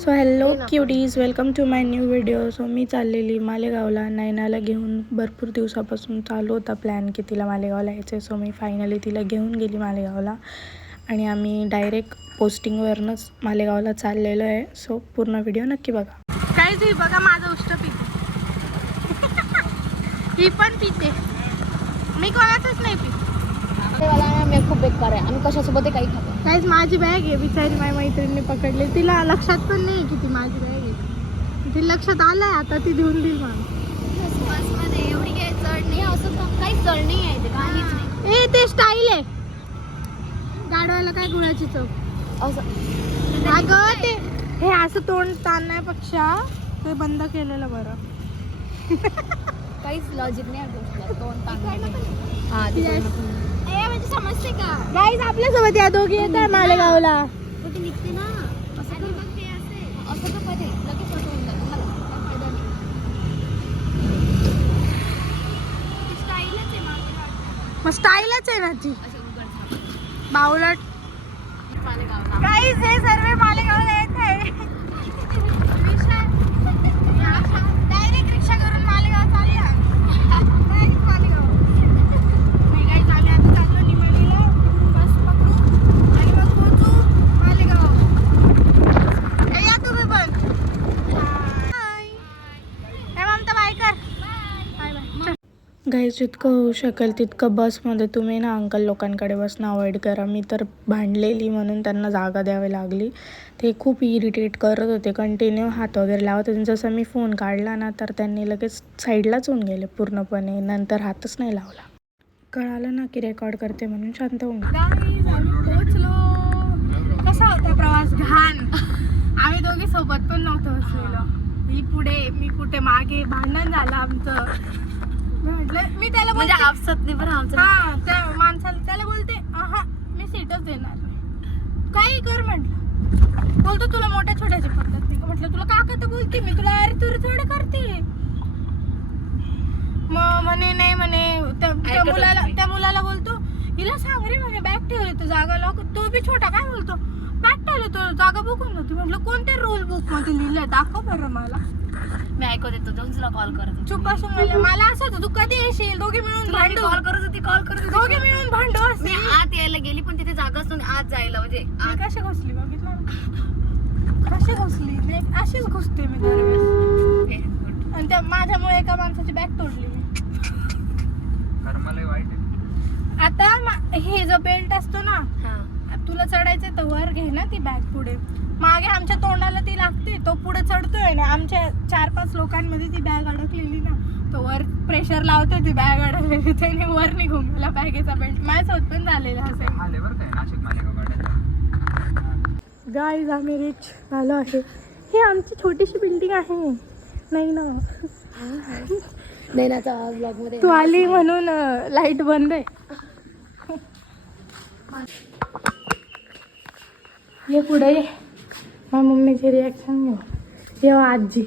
So hello cuties, welcome to my new video. So मी चाललेली मालेगावला. नैनाला घेऊन भरपूर दिवसापासून चालू होता प्लॅन की तिला मालेगावला यायचं आहे. सो मी फायनली तिला घेऊन गेली मालेगावला आणि आम्ही डायरेक्ट पोस्टिंगवरनंच मालेगावला चाललेलो आहे. सो पूर्ण व्हिडिओ नक्की बघा. काय ते बघा, माझं उष्ट पिते. ही पण पिते, मी कोणाचंच नाही पिते. खूप बेकार आहे. आम्ही कशासोबत काही खातो. काहीच माझी बॅग आहे, बिचारी माझ्या मैत्रिणीने पकडली. तिला लक्षात पण नाही की ती माझी बॅग आहे. ती लक्षात आलंय आता, ती देऊन देईल मला. बसमध्ये एवढी काही चढ नाही, असं काही चढ नाही आहे. काहीच नाही. ए ते स्टाईल आहे गाडवायला, काय गुळाची चव असं. अगं ते हे असं तोंड ताणण्यापेक्षा ते बंद केलेलं बरं. काहीच लॉजिक नाही आहे. तोंड ताणण्याचं. हां ते म्हणजे समजते का गाईज, आपल्यासोबत या दोघी येतात मालेगावला. ते निघते ना असं तर मग ते असं तर पाहिजे लगेच असं होऊन जातं. मला काय फायदा नाही. स्टाईलच आहे माझं. मग स्टाईलच आहे ना ती असे उघड झाप बावलट. मालेगावला. गाईज, हे सर्व मालेगावला येत आहे. डायरेक्ट रिक्षा करून मालेगाव चालला. डायरेक्ट मालेगाव. मी काय चालू आता, चाललो निमणीला, बस पकडू आणि मग पोहोचू मालेगाव. या तुम्ही पण. काय ममता, बाय कर. Bye bye. गाईज, जितकं होऊ शकेल तितकं बसमध्ये तुम्ही ना अंकल लोकांकडे बसणं अवॉइड करा. मी तर भांडलेली म्हणून त्यांना जागा द्यावी लागली. ते खूप इरिटेट करत होते, कंटिन्यू हात वगैरे लावत होते. जसं मी फोन काढला ना तर त्यांनी लगेच साईडलाच होऊन गेले पूर्णपणे. नंतर हातच नाही लावला. कळालं ना की रेकॉर्ड करते म्हणून शांत होऊन गेले. आम्ही पोहोचलो. कसा होता प्रवास? घाण. आम्ही दोघी सोबत पण नव्हतो बसलेलो. ही पुढे, मी कुठे मागे. भांडण झालं आमचं. मी त्याला म्हणजे आपसात नाही बरं आमचं. हा, त्या माणसाला त्याला बोलते, हा मी सीटच देणार नाही. काही कर म्हटलं. बोलतो तुला मोठ्या छोट्याची पद्धत नाही. म्हटलं तुला काका तर बोलते मी, तुला अरे तुरी थोडं करते. मग म्हणे नाही, म्हणे त्या मुलाला बोलतो, हिला सांग रे म्हणे बॅग ठेवली तर जागा लॉक. तो बी छोटा काय बोलतो, बॅग ठेवली तो जागा बघून होती. म्हटलं कोणत्या रूल बुक मध्ये लिहिलंय, दाखव बरं मला. मी ऐकत येतो, जाऊन तुला कॉल करत होती. चुप असून मला असं होतं, तू कधी येशील, दोघे मिळून भांडू. कॉल करत होती दोघे मिळून भांडू. मी आत यायला गेली पण तिथे जागाच नव्हती आत जायला. म्हणजे कशी घुसली बघितलं, कशी घुसली नाही, अशीच घुसते मी दरवेळेस. आणि त्या माझ्यामुळे एका माणसाची बॅग तोडली मी. आता हे जो बेल्ट असतो ना, तुला चढायचं तर वर घे ना ती बॅग पुढे. मागे आमच्या तोंडाला ती लागते, तो पुढे चढतोय ना. आमच्या 4-5 लोकांमध्ये ती बॅग अडकलेली ना, तो वर प्रेशर लावतोय, ती बॅग अडकलेली, त्याने वर निघून गेला बॅगेचा बेल्ट. माझ्यासोबत पण झालेला असेल. गाईज, आम्ही रिच झालो आहे. ही आमची छोटीशी बिल्डिंग आहे. नाही ना, नैनाचा ब्लॉग मध्ये तू आली म्हणून लाईट बंद आहे. ये पुढे ये, माझ्या मम्मीची रिॲक्शन घेऊ. येवा आजी.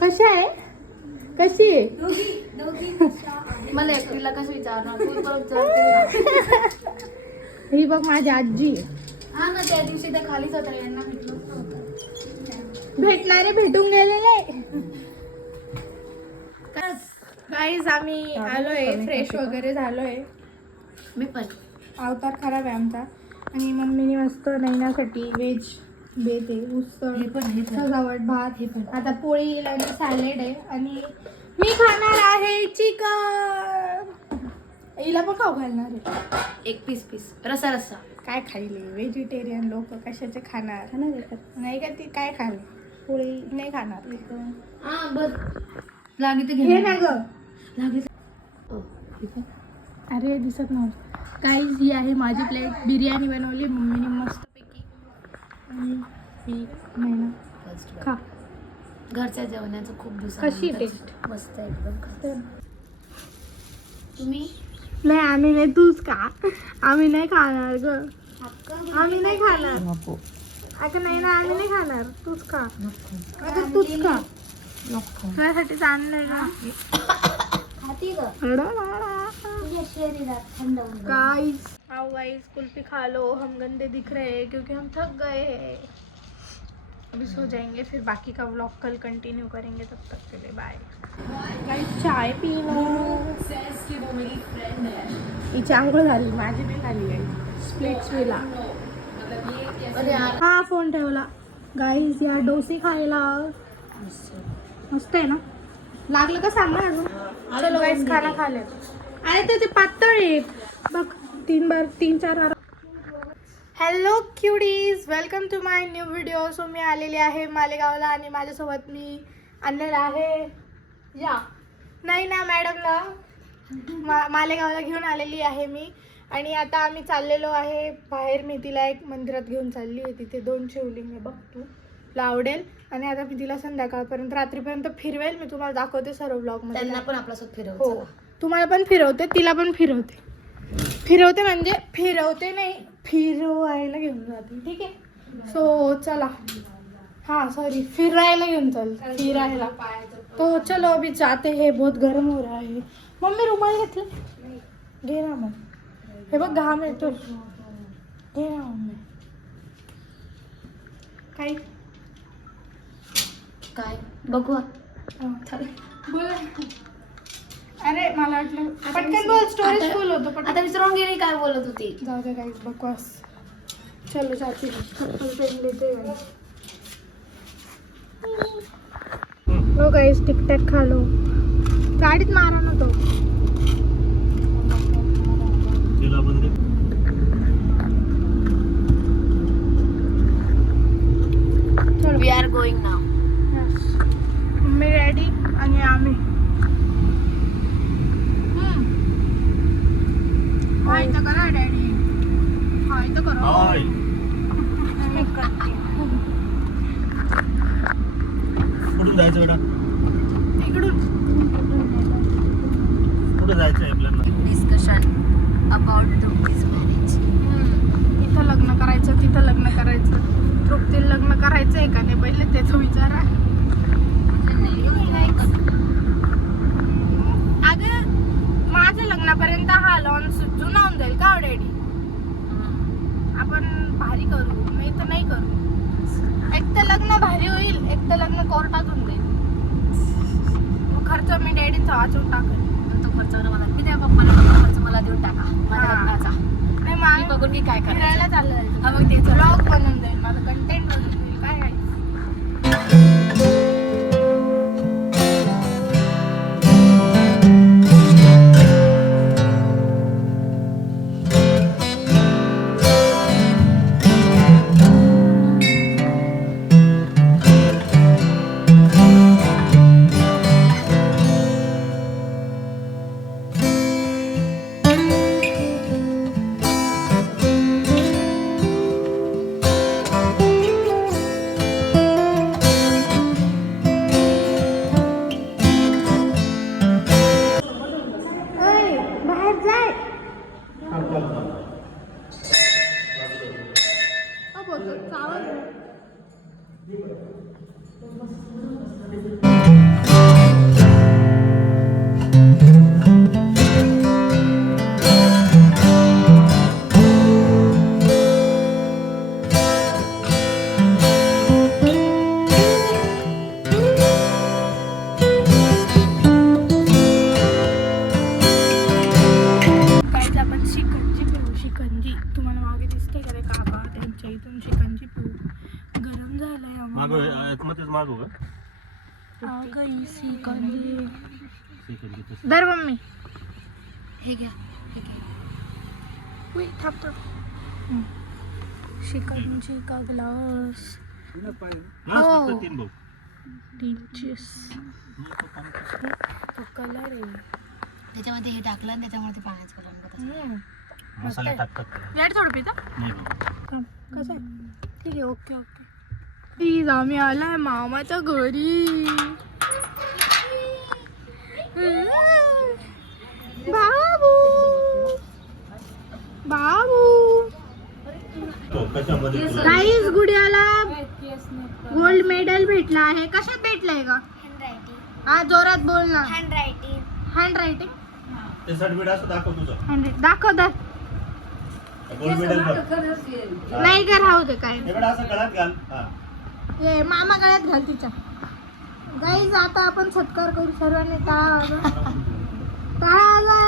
कशी आहे, कशी आहे? मला एकटीला कसं विचारणार, तू पण विचारते. ही बघ माझी आजी. हा ना, त्या दिवशी ते खालीच होतं, यांना भेटलो भेटणारे भेटून गेलेले. गाईज, आम्ही आलोय, फ्रेश वगैरे झालोय. मी पण अवतार खराब आहे आमचा. आणि मम्मीने मस्त नैनासाठी व्हेज बेत आहे, उसळ, सजावट, भात. हे पण आता पोळी आणि सॅलेड आहे. आणि मी खाणार आहे चिकन. हिला पण खाऊ घालणार आहे. एक पीस रसा. काय खाईल व्हेजिटेरियन लोक, कशाचे खाणार नाही का? ती काय खाल, पोळी नाही खाणार. हा बस लागली तर घे ना ग. लागली. अरे दिसत नव्हतं. गाईज, ही आहे माझी प्लेट. बिर्याणी बनवली मम्मीने मस्तपैकी. आणि ही नाही ना, खा. घरच्या जेवणाचं खूप दिवस. कशी टेस्ट? मस्त एकदम. तुम्ही? नाही, आम्ही नाही, तूच का. आम्ही नाही खाणार ग, आम्ही नाही खाणार. अगं नाही ना, आम्ही नाही खाणार, तूच खा. अगं तूच खा. तुझ्यासाठी आणलंय का? खाती ग तुझ्या शरीरात थंड होऊन गाइस आओ गाइस कुल्फी खा लो, हम गंदे दिख रहे हैं क्योंकि हम थक गए हैं। अभी सो जाएंगे, फिर बाकी का व्लॉग कल कंटिन्यू करेंगे, तब तक के लिए बाय। गाइस चाय पी लो। हिची आंघोळ झाली, माझी नाही झाली गाइस। स्प्लिट्स पिला। हा फोन ठेवला। गाइस या डोसे खायला मस्त आहे ना, लागलं का सांग ना अजून। चलो गाइस खाना खा ले। अरे ते पातळ आहेत बघ, 3-4 hello cuties, welcome to my new video. So मी आलेली आहे मालेगावला आणि माझ्यासोबत मी आणलेला आहे या नाही ना मॅडमला मालेगावला घेऊन आलेली आहे मी। आणि आता आम्ही चाललेलो आहे बाहेर। मी तिला एक मंदिरात घेऊन चालली आहे, तिथे 2 शिवलिंग आहे बघ, तुला आवडेल। आणि आता मी तिला संध्याकाळपर्यंत रात्रीपर्यंत फिरवेल, मी तुम्हाला दाखवते सर्व ब्लॉग मध्ये। त्यांना पण आपल्यासोबत फिरव। हो तुम्हाला पण फिरवते, तिला पण फिरवते म्हणजे फिरवते नाही, फिरवायला घेऊन जाते, ठीक आहे। सो चला, हाँ सॉरी फिरायला घेऊन चल, फिरायला। तो चलो अभी जाते हैं, बहुत गर्म हो रहा है। मम्मी रुमाल घेतलं घे ना, मग हे बघ घाम येतो, घे ना मम्मी। काय बघू बोला। अरे मला वाटलं पटकन बोल, स्टोरेज फुल होतो पटकन। आता विसरून गेली काय बोलत होती। जाऊ दे गाइस, बकवास। चलो जाती हूँ, चप्पल पहन लेते हैं। लो गाइस टिक टैक खा लो, गाडीत मारा ना तो। We are going now. Mummy daddy आणि आम्ही। हाय तर करा डॅडी, हाय तर करा। कुठून जायचं बेटा? इकडून कुठे जायचं आहे आपल्याला? Discussion about Trupti's marriage. इथं लग्न करायचं, तिथं लग्न करायचं, तृप्तीला लग्न करायचं आहे का नाही पहिले त्याचं विचारा। अगं माझ्या लग्नापर्यंत हा लॉन्स जुना होऊन जाईल का डॅडी? आपण भारी करू, नाही तर नाही करू। एक तर लग्न भारी होईल, एक तर लग्न कोर्टात होऊन जाईल। मग खर्च मी डॅडीचा वाचवून टाकेल। तो खर्च मला मी त्या पप्पाला खर्च मला देऊन टाका माझ्या लग्नाचा। नाही मी बघून की काय फिरायला करायचं। चाललं हा मग तेच ब्लॉग बनवून जाईल, माझं कंटेंट बनवून जाईल, काय आहे। बाहेर जाय। शिकंजी तुम्हाला मागे दिसते का रे काका, त्यांच्या इथून शिकंजी पिऊ। गरम झालंय मागो आम्हाला। आतमध्येच मागो का? शिकंजी शिकंजी तसं. दर मम्मी हे घ्या उई थांबतो। शिकंजी का ग्लास ग्लास फक्त 3 भाऊ। 3 तो कलर आहे त्याच्यामध्ये हे टाकलं आणि त्याच्यामध्ये पाण्याचं कलर मसाला टाकतात. लाईट थोडं पिता नाही बाबा. कसं आहे? ठीक आहे, ओके ओके। प्लीज आम्ही आलाय मामाच्या घरी। बाबू बाबू कशामध्ये गाईस गुडियाला गोल्ड मेडल भेटला आहे। कशात भेटलंय का? हा जोरात बोल ना. Hand writing. हँड रायटिंग ते सर्टिफिकेट असं दाखव तुझं. दाखव दा. गोल्ड मेडल बघ. नाही का राहू दे काय हे बेटा असं गळ्यात घाल. हा. ये मामा गळ्यात घाल तिच्या. गाईज आता आपण सत्कार करू सर्वांनी टाळा वाजवा. टाळा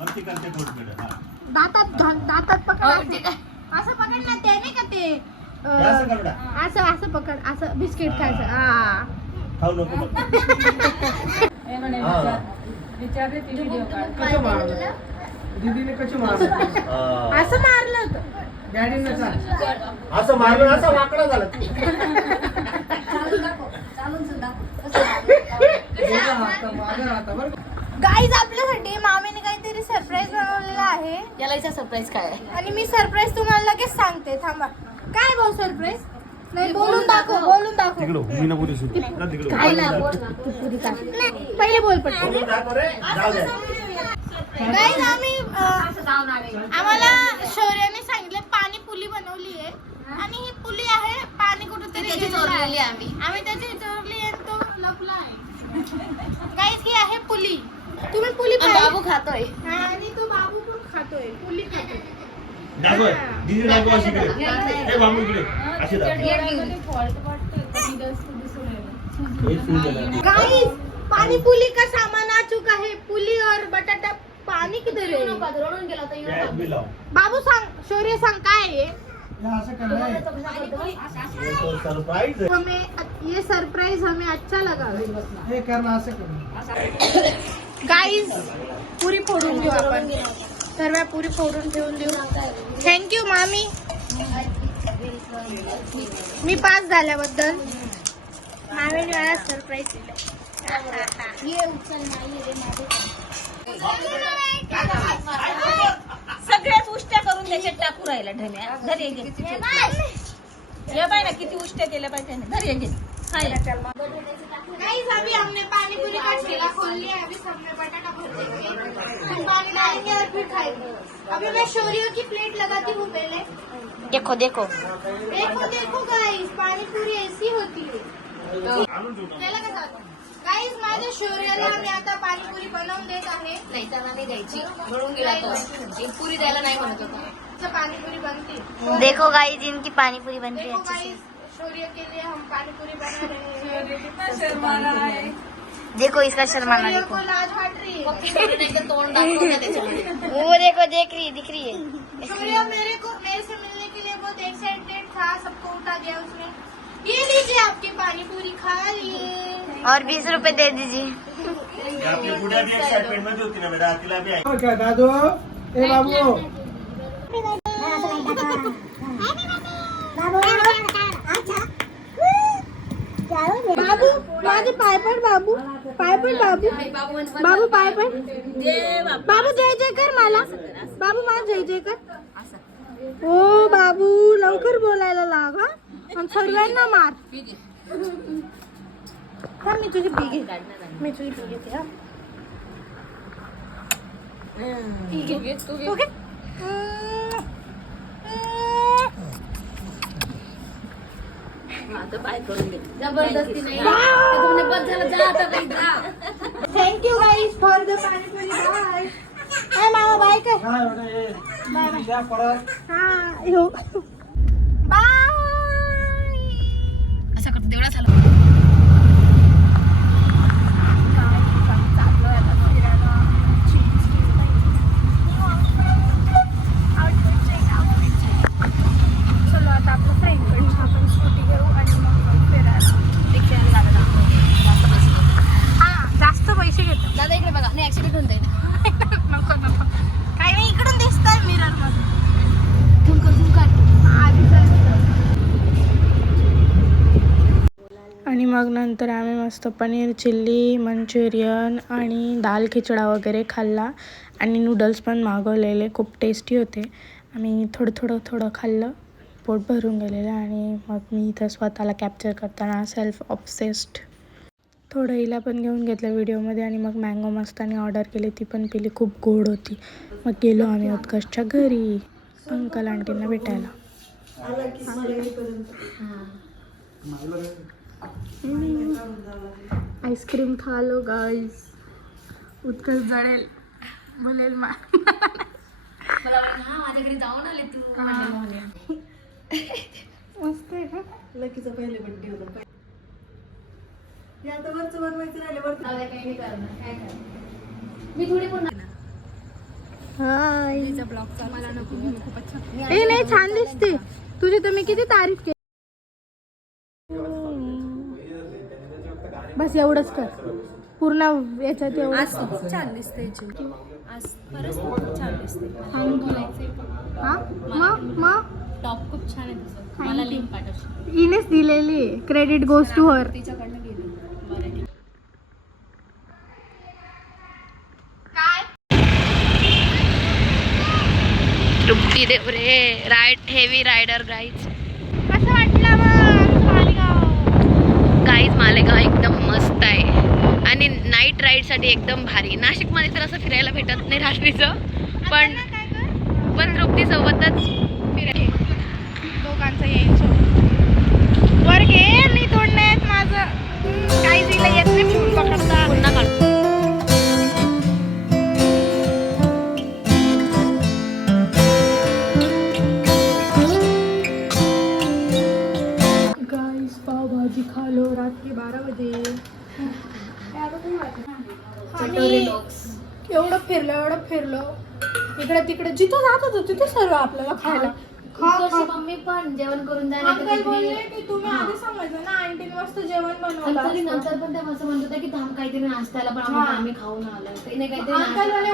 वरती करते गोल्ड मेडल. हा. दातात घाल दातात पकड असं पकड ना ते नाही का ते हे असं कर बेटा. असं असं पकड असं बिस्किट खायचं हा खाऊ नको बघ. हा. असं मारलं होतं. असं मारलं असं वाकडं झालं. गाईज आपल्यासाठी मामीने काहीतरी सरप्राईज बनवलेला आहे. याला इथे सरप्राईज काय आहे? आणि मी सरप्राईज तुम्हाला लगेच सांगते. थांबा. काय भाऊ सरप्राईज? नाही बोलून दाखव बोलून दाखव. मी ना बोलू शकतो. काय ना बोल ना तू पुरी काय. नाही पहिले बोल पटकन. बोलून दाखव रे. जाऊ दे. गाईज आम्ही आम्हाला शौर्याने सांगितलं पाणी पुली बनवली आहे आणि ही पुली आहे पाणी कुठेतरी त्याची गेलेलं चोरलेली आहे. आम्ही. आम्ही त्याची चोरली आणि तो लपला आहे. गाईज ही आहे पुली. तुम्ही पुली आणि पाहिली? बाबू खातोय. हा, आणि तो बाबू पण खातोय पुली खातोय. दाखव. दीदी दाखव अशी इकडे. हे बाबू इकडे. अशी दाखव. हे फुल झालं. गाइस पानी पुली का सामान आ चुका है. पुली और बटाटा पानी किधर है? रडून गेला तर गॅस बी लाव. बाबू सांग शौर्य सांग काय आहे? ये तो सरप्राइज है. हमें ये सरप्राइज हमें अच्छा लगा. हे करना असं कर. गाइस पुरी फोडून घेऊ आपण. सर्व पुरी फोडून ठेवून देऊ. थँक्यू मामी मी पास झाल्याबद्दल. मामीने मला सरप्राईज दिलं. ये उचल नाही रे माझे. सगळ्याच उष्ट्या करून त्याच्यात टाकू राहिला ढण्या. धर ये घे. हे बाय ना किती उष्ट्या केल्या पाहिजे त्याने. धर ये घे. खायला चल मग. गाइस अभी हमने पानी पूरी का ठेला खोल लिया. अभी सबने बटाटा भर देंगे. हम पानी डालेंगे और फिर खाएंगे. अभी मैं शौर्य की प्लेट लगाती हूँ पहले. देखो देखो. देखो देखो गाइस पानी पूरी ऐसी होती है. केलं का चालू? गाइस माझ्या शौर्याला आम्ही आता पाणीपुरी बनवून देत आहे. नाही त्याला नाही द्यायची. रडून गेला तो. एक पुरी द्यायला नाही म्हणत होता. इथं पाणीपुरी बनते. देखो गाइस इनकी पानीपुरी बनती है देखो अच्छे गाइस शौर्य के लिए हम पानीपुरी बना रहे हैं. देखो इसका शर्माना शौर्य देखो. को लाज वाट रही है. तोंड दाखव ना त्याच्यामध्ये. वो देखो दिख रही है. शौर्य मेरे से मिलने के लिए बहुत एक्साइटेड था. सबको उठा दिया उसने. ये लीजिए आपकी पानीपुरी खा लिए. और 20 रुपए दे दीजिए. हे आपली पुढे बी एक्साइटमेंट मध्ये होती ना बेटा. तिला बी आहे. काय दादू ए बाबू बाबू माझे पाय पड. बाबू पाय पड. बाबू बाबू पाय पड. बाबू जय जय कर मला. बाबू माझा जय जय कर. ओ बाबू लवकर बोलायला लाग हा. आणि सर्वांना मार. हा मी तुझी पी घे. मी तुझी पी घेते. हा पी घे. तू घे. जबरदस्ती नाही. Thank you guys for the panipuri. Bye hi मामा. बाय कर. काय एवढं हे द्या परत. हा यो बाय. असं करतो तेवढा झाला. चलो आता आपलं फ्रेंडकडे आपण स्कूटी घेऊ आणि मग फिरायला. हा जास्त पैसे घेतो. दादा इकडे बघा. नाही ऍक्सिडेंट होऊन जाईल. नको नको काही नाही. इकडून दिसतंय मिरर मध्ये. आणि मग नंतर आम्ही मस्त पनीर चिल्ली मंचुरियन आणि दाल खिचडा वगैरे खाल्ला आणि नूडल्स पण मागवलेले. खूप टेस्टी होते. आम्ही थोडं खाल्लं. पोट भरून गेलेलं. आणि मग मी इथं स्वतःला कॅप्चर करताना सेल्फ ऑब्सेस्ड. थोडं हिला पण घेऊन घेतलं व्हिडिओमध्ये. आणि मग मँगो मस्तानी ऑर्डर केली. ती पण पिली. खूप गोड होती. मग गेलो आम्ही उत्कर्षच्या घरी अंकल आंटींना भेटायला. आईस्क्रीम खा लो गाइस. उत्कर्ष जळेल बोलेल मला वाटलं हा माझ्याकडे जाऊन आले तू म्हणले मस्त आहे का. लकीचा पहिले बड्डे होता. हे आता वरचं बनवायचं राहिले वरती. काही नाही करणार काय करणार मी थोडी पुन्हा हाय. ब्लॉग मला नको खूप अच्छा ए नाही छान दिसते तुझी. तर मी किती तारीफ केली. बस एवढंच कर पूर्ण याच्यात एवढं. आज तू खूप छान दिसते आज खरंच तू खूप छान दिसते हा मग टॉप खूप छान आहे तुझं मला लिंक पाठव इनेच दिलेली क्रेडिट गोज टू हर. तिच्याकडनं गेली बरं ठीक. तृप्ती देवरे हेवी रायडर गाईज. कसं वाटलं मग मालेगाव? गाईज मालेगाव एकदम मस्त आहे आणि नाईट राईडसाठी एकदम भारी. नाशिकमध्ये तर असं फिरायला भेटत नाही रात्रीचं, पण तृप्ती सोबतच दोघांचं यायचं. वर घे मी तोडण्यात माझं काही दिलं येत नाही फोन पकडता. पुन्हा काढू. गाइस पावभाजी खा लो रात्री 12 बजे. एवढं फिरलो इकडे तिकडे जिथं जात होतो तिथं सर्व आपल्याला खायला. मम्मी पण जेवण करून जायला अंकल बोलले की तुम्ही आधी सांगायचं ना 19 वाजता जेवण बनवलं असतं. नंतर पण त्या असं म्हणत होत्या की थांब काहीतरी नाश्त्याला पण आम्ही खाऊन आलो त्याने काहीतरी अंकल म्हणे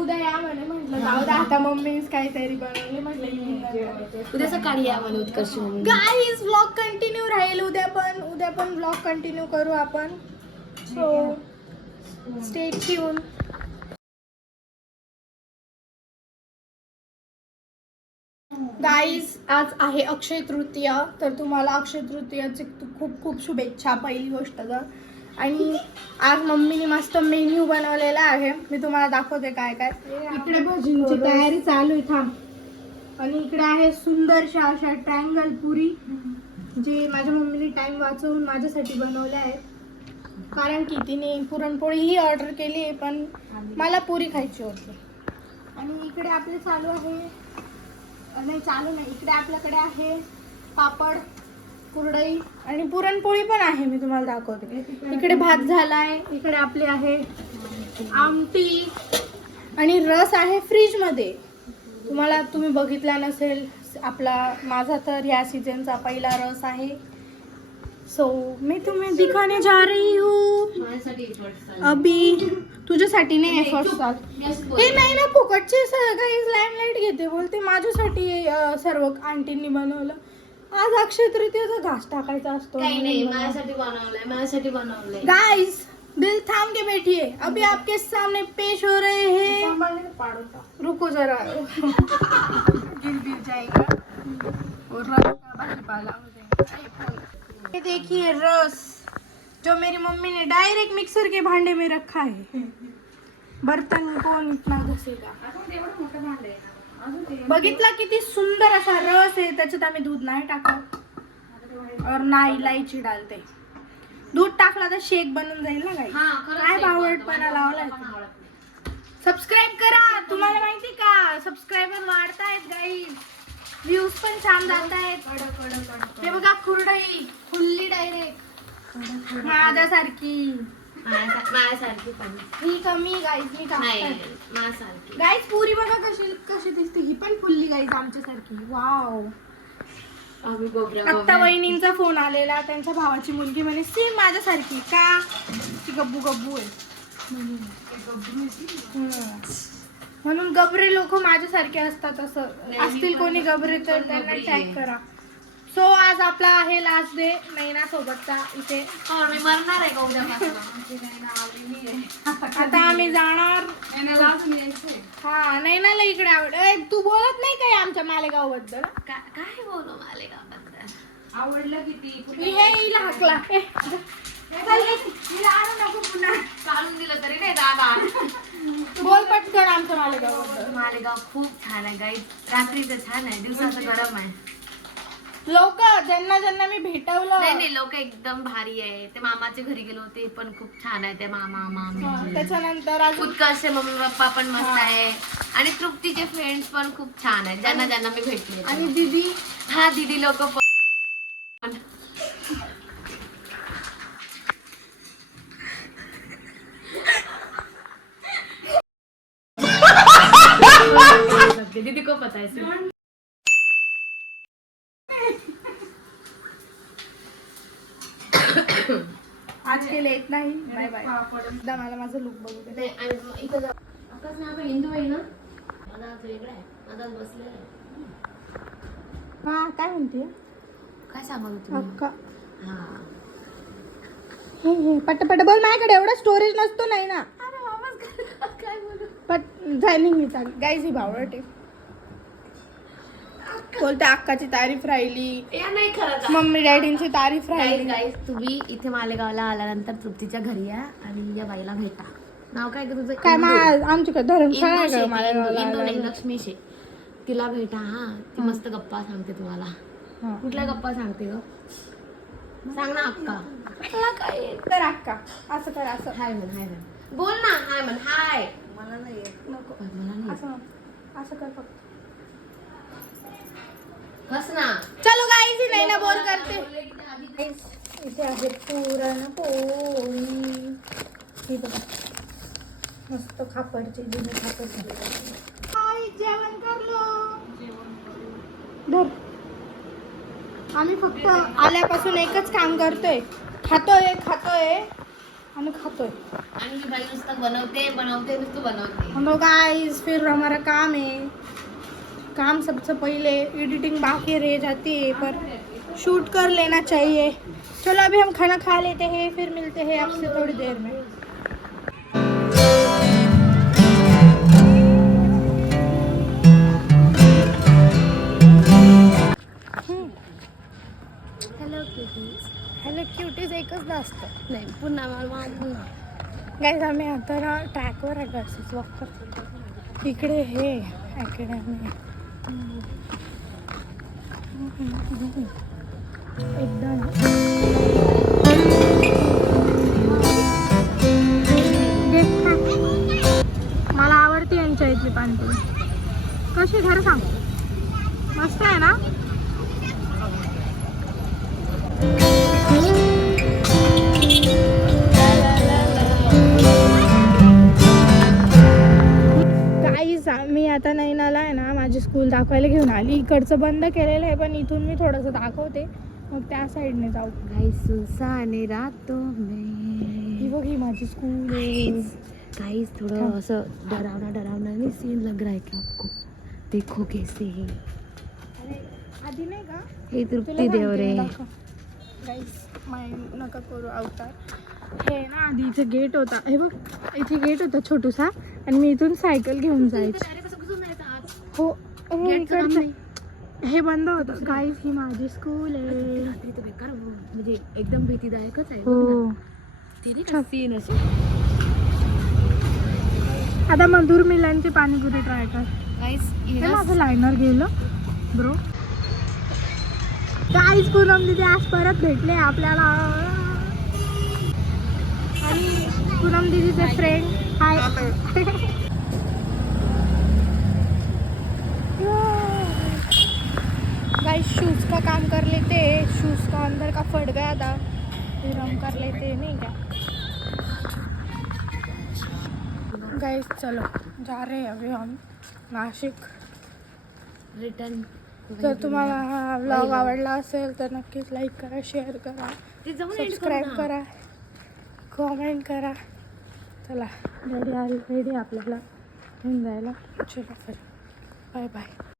उद्या या म्हणे. म्हटलं जाऊ दे आता मम्मीच काहीतरी बनवले. म्हटलं उद्या सकाळी या मला उत्कर्ष गाईज व्लॉग कंटिन्यू राहील. उद्या पण व्लॉग कंटिन्यू करू आपण. So stay tune. गाईज आज आहे अक्षय तृतीया. तर तुम्हाला अक्षय तृतीयाची खूप खूप शुभेच्छा पहिली गोष्ट तर. आणि आज मम्मीने मस्त मेन्यू बनवलेला आहे. मी तुम्हाला दाखवते काय काय. इकडे भजींची तयारी चालू आहे. थांब. आणि इकडे आहे सुंदरशा अशा ट्रायंगल पुरी जे माझ्या मम्मीने टाइम वाचवून माझ्यासाठी बनवल्या आहेत. कारण की तिने पुरणपोळी ही ऑर्डर केली आहे पण मला पुरी खायची होती. आणि इकडे आपले चालू आहे इकडे आपल्याकडे आहे पापड कुरडई आणि पुरणपोळी पण आहे. मी तुम्हाला दाखवते. इकडे भात झालाय. इकडे आपली आहे आमटी आणि रस आहे फ्रीज मध्ये. तुम्ही बघितला नसेल माझा तर या सीजनचा पहिला रस आहे. सो मैं तुम्हें दिखाने जा रही हूँ अभी. तुझ्यासाठी नाही एफर्ट्स. हे नाही ना फुकटचे काही लाईमलाईट घेते बोलते माझ्यासाठी सर्व आंटींनी बनवलं. आज अक्षय तृतीयेचा घास टाकायचा असतो. काही नाही माझ्यासाठी बनवलंय गाइस दिल थाम के बैठिए. अभी आपके सामने पेश हो रहे हैं. रुको जरा गिर जाएगा और रस का भाजीपाला हो जाएगा. ये देखिए रस जो मेरी मम्मी ने डायरेक्ट मिक्सर के भांडे में रखा है. बर्तन कौन इतना घसेगा. बघितला किती सुंदर असा रस आहे. त्याच्यात आम्ही दूध नाही टाकत और ना इलायची डालते. दूध टाकला तर शेक बनून जाईल ना गाई. काय बावळटपणा लावलाय. सबस्क्राईब करा. तुम्हाला माहिती का सबस्क्रायबर वाढतायत गाईज. व्ह्यूज पण छान जात आहेत. हे बघा कुरडई फुल्ली डायरेक्ट माझ्यासारखी पण ही कमी गाईज. मी माझ्यासारखी गाईज पुरी बघा कशी दिसते. ही पण फुल्ली गाईज आमच्यासारखी. वाव. आम्ही आत्ता वहिनींचा फोन आलेला. त्यांच्या भावाची मुलगी म्हणे सेम माझ्यासारखी का. ती गब्बू आहे म्हणून गबरे लोक माझ्यासारखे असतात. असं असतील कोणी गबरे तर त्यांना टॅग करा. सो आज आपला आहे लास्ट डे नैना सोबतचा इथे. मी मरणार आहे का उद्यापासून. आता आम्ही जाणार. हा नैनाला इकडे तू बोलत नाही काय आमच्या मालेगाव बद्दल. काय बोलू मालेगाव आवडलं किती. मी हे हिला हाकला. हिला आणू नको पुन्हा. काढून दिलं तरी नाही दादा. बोल पटकन आमच्या मालेगाव बद्दल. मालेगाव खूप छान आहे गाईज. रात्रीचं छान आहे दिवसाचं गरम आहे. लोक ज्यांना ज्यांना मी भेटवलं नाही लोक एकदम भारी आहे. ते मामाच्या घरी गेलो ते पण खूप छान आहे. ते मामा मामी त्याच्यानंतर अजून उत्कर्षचे मम्मी पप्पा पण मस्त आहे. आणि तृप्तीचे फ्रेंड्स पण खूप छान आहेत. ज्यांना ज्यांना मी भेटले. आणि दीदी हा दीदी लोक पण दीदी को पता है सिर्फ. आज केले येत नाही. Bye bye. एकदा मला माझं लुक बघू दे. नाही आणि इथं जा. आकाश नाव हिंदू आहे ना. माझा आज वेगळा आहे. माझा आज बसलेला आहे. हा काय म्हणते काय सांगू तुम्ही? अक्का हा हे पटापट बोल. माझ्याकडे एवढा स्टोरेज नसतो नाही ना. काय बोलू? पण जायनिंग मी चाल गाईज ही भावडट आहे. बोलते अक्काची तारीफ राहिली, या नाही खरं मम्मी डॅडींची तारीफ राहिली. गाईज तुम्ही इथे मालेगावला आल्यानंतर तृप्तीच्या घरी या आणि या बाईला भेटा. नाव काय ग तुझं? काय आमच्याकडे धर्मशाळा आहे इंदू का शेख, मालेगावला? इंदू नाही लक्ष्मी शेख. तिला भेटा. हा ती मस्त गप्पा सांगते तुम्हाला. हा. कुठल्या गप्पा सांगते ग? सांग ना अक्का. काय तर अक्का असं कर असं हाय म्हण हाय म्हण. बोल ना हाय म्हण हाय. नको मला नाही असं असं कर फक्त. हस ना. चलो गाईज ही नाही ना बोर करते. Guys, इथे आहे पुरणपोळी. ही बघा मस्त खापरची जुनी खापरची. हाय जेवण करलो. धर. आम्ही फक्त आल्यापासून एकच काम करतोय. खातोय आणि खातोय. आणि ही बाई नुसतं बनवते नुसतं बनवते. हम लोग गाइस फिर हमारा काम है. काम सबसे पहले एडिटिंग बाकी रह जाती है पर शूट कर लेना चाहिए. चलो अभी हम खाना खा लेते हैं फिर मिलते हैं आपसे थोड़ी देर में. हॅलो क्युटीज एकच असतं. नाही पुन्हा पुन्हा गाईज आम्ही आता ना ट्रॅकवर आहे असंच वॉक करतो. इकडे हे अकॅडमी एकदा ना मला आवडते यांच्या इथली पाणीपुरी. कशी खरं सांग मस्त आहे ना. मी आता नैनाला आहे ना माझी स्कूल दाखवायला घेऊन आली. इकडचं बंद केलेलं आहे पण इथून मी थोडंसं दाखवते मग त्या साईडने जाऊ. गाइस सुनसाने रातों में ही बघ ही माझी स्कूल आहे. गाइस थोड़ा असं डरावना नहीं सीन लग रहा है क्या आपको? देखो कैसे है. अरे आधी नाही का हे तृप्ती देवरे. गाईस माइंड नका करू अवतार. हे ना आधी इथे गेट होता. हे बघ इथे गेट होता छोटूसा आणि मी इथून सायकल घेऊन जायची. हो हो इकडचं हे बंद होतं. गाईस ही माझी स्कूल आहे. रात्री तर बेकार म्हणजे एकदम भीतीदायकच आहे. हो तिने का सीन असे. आता मधुर मिलांची पाणीपुरी ट्राय कर. गाइस हे माझं लायनर गेलं ब्रो. गाईस पूनम दीदी आज परत भेटले आपल्याला आणि पूनम दीदीचे फ्रेंड हाय. गाइस शूज का काम कर लेते हैं. शूज का अंदर का फट गया था फिर हम कर लेते हैं नहीं क्या. गाइस चलो जा रहे हैं अभी हम नाशिक. रिटर्न. जर तुम्हाला हा व्लॉग आवडला असेल तर नक्कीच लाईक करा, शेअर करा, सबस्क्राईब करा, कॉमेंट करा. चला रेडी आपल्याला घेऊन जायला. चलो फिर बाय बाय.